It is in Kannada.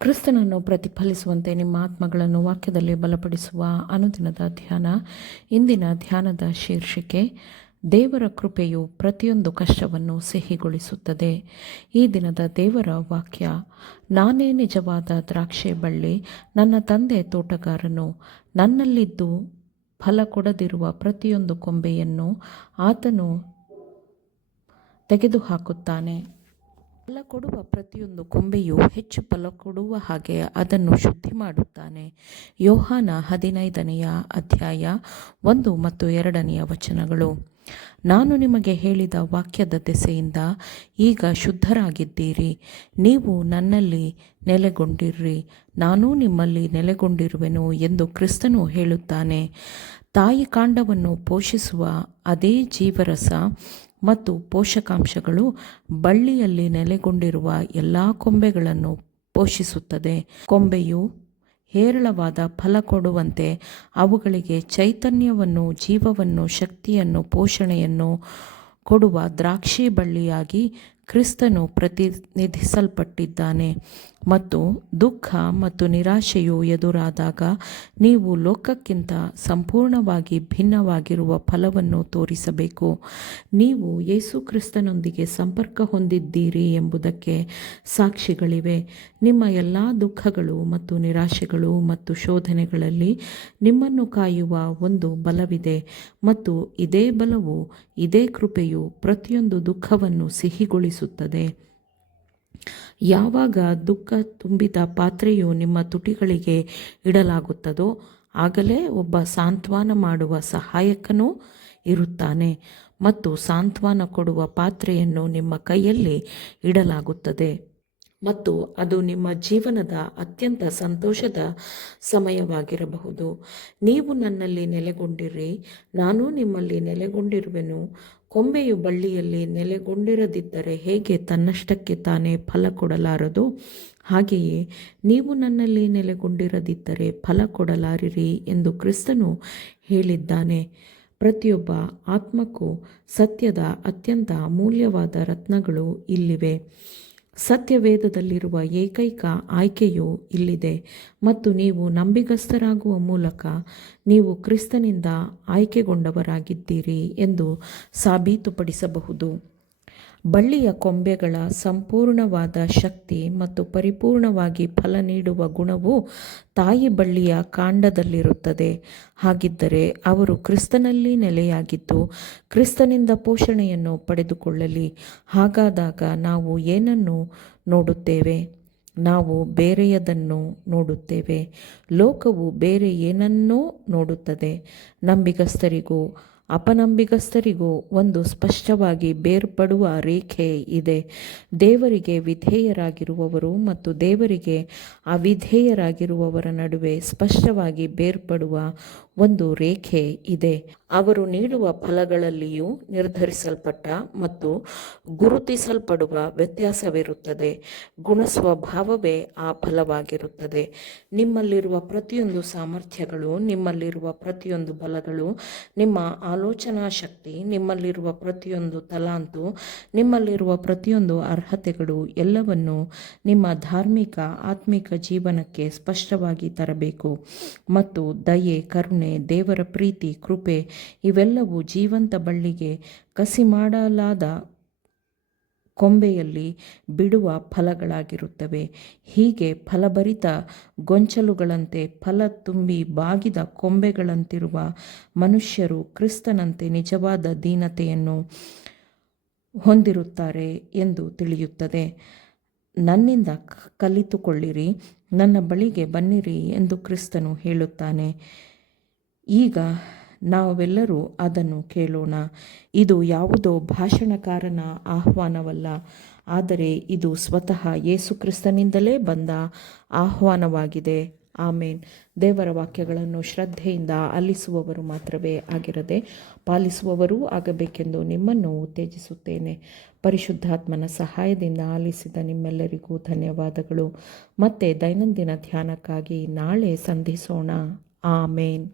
ಕ್ರಿಸ್ತನನ್ನು ಪ್ರತಿಫಲಿಸುವಂತೆ ನಿಮ್ಮ ಆತ್ಮಗಳನ್ನು ವಾಕ್ಯದಲ್ಲಿ ಬಲಪಡಿಸುವ ಅನುದಿನದ ಧ್ಯಾನ. ಇಂದಿನ ಧ್ಯಾನದ ಶೀರ್ಷಿಕೆ, ದೇವರ ಕೃಪೆಯು ಪ್ರತಿಯೊಂದು ಕಷ್ಟವನ್ನು ಸಿಹಿಗೊಳಿಸುತ್ತದೆ. ಈ ದಿನದ ದೇವರ ವಾಕ್ಯ, ನಾನೇ ನಿಜವಾದ ದ್ರಾಕ್ಷೆ ಬಳ್ಳಿ, ನನ್ನ ತಂದೆ ತೋಟಗಾರನು. ನನ್ನಲ್ಲಿದ್ದು ಫಲ ಕೊಡದಿರುವ ಪ್ರತಿಯೊಂದು ಕೊಂಬೆಯನ್ನು ಆತನು ತೆಗೆದುಹಾಕುತ್ತಾನೆ. ಫಲ ಕೊಡುವ ಪ್ರತಿಯೊಂದು ಕೊಂಬೆಯು ಹೆಚ್ಚು ಫಲ ಕೊಡುವ ಹಾಗೆ ಅದನ್ನು ಶುದ್ಧಿ ಮಾಡುತ್ತಾನೆ. ಯೋಹಾನ 15ನೇ ಅಧ್ಯಾಯ 1 ಮತ್ತು 2ನೇ ವಚನಗಳು. ನಾನು ನಿಮಗೆ ಹೇಳಿದ ವಾಕ್ಯದ ದೆಸೆಯಿಂದ ಈಗ ಶುದ್ಧರಾಗಿದ್ದೀರಿ. ನೀವು ನನ್ನಲ್ಲಿ ನೆಲೆಗೊಂಡಿರ್ರಿ, ನಾನೂ ನಿಮ್ಮಲ್ಲಿ ನೆಲೆಗೊಂಡಿರುವೆನು ಎಂದು ಕ್ರಿಸ್ತನು ಹೇಳುತ್ತಾನೆ. ತಾಯಿ ಕಾಂಡವನ್ನು ಪೋಷಿಸುವ ಅದೇ ಜೀವರಸ ಮತ್ತು ಪೋಷಕಾಂಶಗಳು ಬಳ್ಳಿಯಲ್ಲಿ ನೆಲೆಗೊಂಡಿರುವ ಎಲ್ಲ ಕೊಂಬೆಗಳನ್ನು ಪೋಷಿಸುತ್ತದೆ. ಕೊಂಬೆಯು ಹೇರಳವಾದ ಫಲ ಕೊಡುವಂತೆ ಅವುಗಳಿಗೆ ಚೈತನ್ಯವನ್ನು, ಜೀವವನ್ನು, ಶಕ್ತಿಯನ್ನು, ಪೋಷಣೆಯನ್ನು ಕೊಡುವ ದ್ರಾಕ್ಷಿ ಬಳ್ಳಿಯಾಗಿ ಕ್ರಿಸ್ತನು ಪ್ರತಿನಿಧಿಸಲ್ಪಟ್ಟಿದ್ದಾನೆ. ಮತ್ತು ದುಃಖ ಮತ್ತು ನಿರಾಶೆಯು ಎದುರಾದಾಗ ನೀವು ಲೋಕಕ್ಕಿಂತ ಸಂಪೂರ್ಣವಾಗಿ ಭಿನ್ನವಾಗಿರುವ ಫಲವನ್ನು ತೋರಿಸಬೇಕು. ನೀವು ಯೇಸು ಕ್ರಿಸ್ತನೊಂದಿಗೆ ಸಂಪರ್ಕ ಹೊಂದಿದ್ದೀರಿ ಎಂಬುದಕ್ಕೆ ಸಾಕ್ಷಿಗಳಿವೆ. ನಿಮ್ಮ ಎಲ್ಲ ದುಃಖಗಳು ಮತ್ತು ನಿರಾಶೆಗಳು ಮತ್ತು ಶೋಧನೆಗಳಲ್ಲಿ ನಿಮ್ಮನ್ನು ಕಾಯುವ ಒಂದು ಬಲವಿದೆ, ಮತ್ತು ಇದೇ ಬಲವು, ಇದೇ ಕೃಪೆಯು ಪ್ರತಿಯೊಂದು ದುಃಖವನ್ನು ಸಿಹಿಗೊಳಿಸುತ್ತದೆ. ಯಾವಾಗ ದುಃಖ ತುಂಬಿದ ಪಾತ್ರೆಯು ನಿಮ್ಮ ತುಟಿಗಳಿಗೆ ಇಡಲಾಗುತ್ತದೋ ಆಗಲೇ ಒಬ್ಬ ಸಾಂತ್ವನ ಮಾಡುವ ಸಹಾಯಕನೂ ಇರುತ್ತಾನೆ, ಮತ್ತು ಸಾಂತ್ವನ ಕೊಡುವ ಪಾತ್ರೆಯನ್ನು ನಿಮ್ಮ ಕೈಯಲ್ಲಿ ಇಡಲಾಗುತ್ತದೆ, ಮತ್ತು ಅದು ನಿಮ್ಮ ಜೀವನದ ಅತ್ಯಂತ ಸಂತೋಷದ ಸಮಯವಾಗಿರಬಹುದು. ನೀವು ನನ್ನಲ್ಲಿ ನೆಲೆಗೊಂಡಿರಿ, ನಾನೂ ನಿಮ್ಮಲ್ಲಿ ನೆಲೆಗೊಂಡಿರುವೆನು. ಕೊಂಬೆಯು ಬಳ್ಳಿಯಲ್ಲಿ ನೆಲೆಗೊಂಡಿರದಿದ್ದರೆ ಹೇಗೆ ತನ್ನಷ್ಟಕ್ಕೆ ತಾನೇ ಫಲ ಕೊಡಲಾರದು? ಹಾಗೆಯೇ ನೀವು ನನ್ನಲ್ಲಿ ನೆಲೆಗೊಂಡಿರದಿದ್ದರೆ ಫಲ ಕೊಡಲಾರಿರಿ ಎಂದು ಕ್ರಿಸ್ತನು ಹೇಳಿದ್ದಾನೆ. ಪ್ರತಿಯೊಬ್ಬ ಆತ್ಮಕ್ಕೂ ಸತ್ಯದ ಅತ್ಯಂತ ಅಮೂಲ್ಯವಾದ ರತ್ನಗಳು ಇಲ್ಲಿವೆ. ಸತ್ಯವೇದದಲ್ಲಿರುವ ಏಕೈಕ ಆಯ್ಕೆಯೂ ಇಲ್ಲಿದೆ, ಮತ್ತು ನೀವು ನಂಬಿಗಸ್ತರಾಗುವ ಮೂಲಕ ನೀವು ಕ್ರಿಸ್ತನಿಂದ ಆಯ್ಕೆಗೊಂಡವರಾಗಿದ್ದೀರಿ ಎಂದು ಸಾಬೀತುಪಡಿಸಬಹುದು. ಬಳ್ಳಿಯ ಕೊಂಬೆಗಳ ಸಂಪೂರ್ಣವಾದ ಶಕ್ತಿ ಮತ್ತು ಪರಿಪೂರ್ಣವಾಗಿ ಫಲ ನೀಡುವ ಗುಣವು ತಾಯಿ ಬಳ್ಳಿಯ ಕಾಂಡದಲ್ಲಿರುತ್ತದೆ. ಹಾಗಿದ್ದರೆ ಅವರು ಕ್ರಿಸ್ತನಲ್ಲಿ ನೆಲೆಯಾಗಿದ್ದು ಕ್ರಿಸ್ತನಿಂದ ಪೋಷಣೆಯನ್ನು ಪಡೆದುಕೊಳ್ಳಲಿ. ಹಾಗಾದಾಗ ನಾವು ಏನನ್ನು ನೋಡುತ್ತೇವೆ? ನಾವು ಬೇರೆಯದನ್ನು ನೋಡುತ್ತೇವೆ. ಲೋಕವು ಬೇರೆ ಏನನ್ನೋ ನೋಡುತ್ತದೆ. ನಂಬಿಗಸ್ತರಿಗೂ ಅಪನಂಬಿಗಸ್ತರಿಗೂ ಒಂದು ಸ್ಪಷ್ಟವಾಗಿ ಬೇರ್ಪಡುವ ರೇಖೆ ಇದೆ. ದೇವರಿಗೆ ವಿಧೇಯರಾಗಿರುವವರು ಮತ್ತು ದೇವರಿಗೆ ಅವಿಧೇಯರಾಗಿರುವವರ ನಡುವೆ ಸ್ಪಷ್ಟವಾಗಿ ಬೇರ್ಪಡುವ ಒಂದು ರೇಖೆ ಇದೆ. ಅವರು ನೀಡುವ ಫಲಗಳಲ್ಲಿಯೂ ನಿರ್ಧರಿಸಲ್ಪಟ್ಟ ಮತ್ತು ಗುರುತಿಸಲ್ಪಡುವ ವ್ಯತ್ಯಾಸವಿರುತ್ತದೆ. ಗುಣಸ್ವಭಾವವೇ ಆ ಫಲವಾಗಿರುತ್ತದೆ. ನಿಮ್ಮಲ್ಲಿರುವ ಪ್ರತಿಯೊಂದು ಸಾಮರ್ಥ್ಯಗಳು, ನಿಮ್ಮಲ್ಲಿರುವ ಪ್ರತಿಯೊಂದು ಬಲಗಳು, ನಿಮ್ಮ ಆಲೋಚನಾ ಶಕ್ತಿ, ನಿಮ್ಮಲ್ಲಿರುವ ಪ್ರತಿಯೊಂದು ತಲಾಂತು, ನಿಮ್ಮಲ್ಲಿರುವ ಪ್ರತಿಯೊಂದು ಅರ್ಹತೆಗಳು ಎಲ್ಲವನ್ನು ನಿಮ್ಮ ಧಾರ್ಮಿಕ ಆತ್ಮಿಕ ಜೀವನಕ್ಕೆ ಸ್ಪಷ್ಟವಾಗಿ ತರಬೇಕು. ಮತ್ತು ದಯೆ, ಕರುಣೆ, ದೇವರ ಪ್ರೀತಿ, ಕೃಪೆ ಇವೆಲ್ಲವೂ ಜೀವಂತ ಬಳ್ಳಿಗೆ ಕಸಿ ಮಾಡಲಾದ ಕೊಂಬೆಯಲ್ಲಿ ಬಿಡುವ ಫಲಗಳಾಗಿರುತ್ತವೆ. ಹೀಗೆ ಫಲಭರಿತ ಗೊಂಚಲುಗಳಂತೆ ಫಲ ತುಂಬಿ ಬಾಗಿದ ಕೊಂಬೆಗಳಂತಿರುವ ಮನುಷ್ಯರು ಕ್ರಿಸ್ತನಂತೆ ನಿಜವಾದ ದೀನತೆಯನ್ನು ಹೊಂದಿರುತ್ತಾರೆ ಎಂದು ತಿಳಿಯುತ್ತದೆ. ನನ್ನಿಂದ ಕಲಿತುಕೊಳ್ಳಿರಿ, ನನ್ನ ಬಳಿಗೆ ಬನ್ನಿರಿ ಎಂದು ಕ್ರಿಸ್ತನು ಹೇಳುತ್ತಾನೆ. ಈಗ ನಾವೆಲ್ಲರೂ ಅದನ್ನು ಕೇಳೋಣ. ಇದು ಯಾವುದೋ ಭಾಷಣಕಾರನ ಆಹ್ವಾನವಲ್ಲ, ಆದರೆ ಇದು ಸ್ವತಃ ಯೇಸು ಕ್ರಿಸ್ತನಿಂದಲೇ ಬಂದ ಆಹ್ವಾನವಾಗಿದೆ. ಆಮೇನ್. ದೇವರ ವಾಕ್ಯಗಳನ್ನು ಶ್ರದ್ಧೆಯಿಂದ ಆಲಿಸುವವರು ಮಾತ್ರವೇ ಆಗಿರದೆ ಪಾಲಿಸುವವರೂ ಆಗಬೇಕೆಂದು ನಿಮ್ಮನ್ನು ಉತ್ತೇಜಿಸುತ್ತೇನೆ. ಪರಿಶುದ್ಧಾತ್ಮನ ಸಹಾಯದಿಂದ ಆಲಿಸಿದ ನಿಮ್ಮೆಲ್ಲರಿಗೂ ಧನ್ಯವಾದಗಳು. ಮತ್ತೆ ದೈನಂದಿನ ಧ್ಯಾನಕ್ಕಾಗಿ ನಾಳೆ ಸಂಧಿಸೋಣ. ಆಮೇನ್.